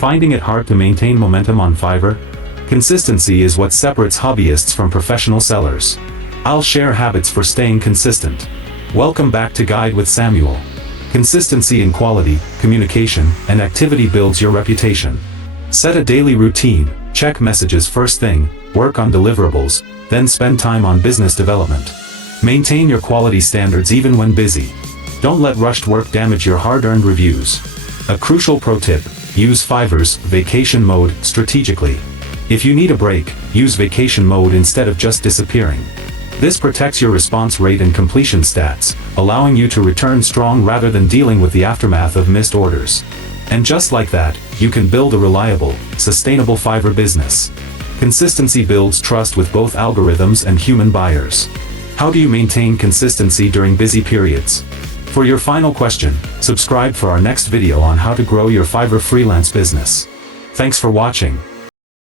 Finding it hard to maintain momentum on Fiverr? Consistency is what separates hobbyists from professional sellers. I'll share habits for staying consistent. Welcome back to Guide with Samuel. Consistency in quality, communication, and activity builds your reputation. Set a daily routine, check messages first thing, work on deliverables, then spend time on business development. Maintain your quality standards even when busy. Don't let rushed work damage your hard-earned reviews. A crucial pro tip: use Fiverr's vacation mode strategically. If you need a break, use vacation mode instead of just disappearing. This protects your response rate and completion stats, allowing you to return strong rather than dealing with the aftermath of missed orders. And just like that, you can build a reliable, sustainable Fiverr business. Consistency builds trust with both algorithms and human buyers. How do you maintain consistency during busy periods? For your final question, subscribe for our next video on how to grow your Fiverr freelance business. Thanks for watching.